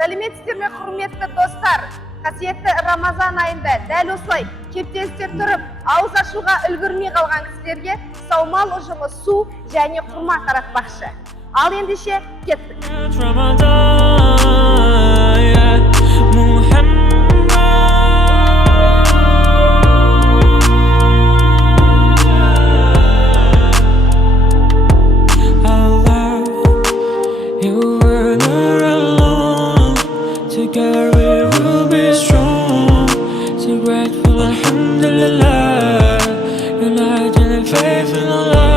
Сәлеметсіздер ме, құрметті достар? Қасиетті Рамазан айында дәл осылай кептелісте тұрып, ауыз ашуға үлгермей қалған кісілерге Саумал ұжымы су және құрма таратпақшы. Ал ендеше кеттік. Grateful, alhamdulillah, united in faith in Allah.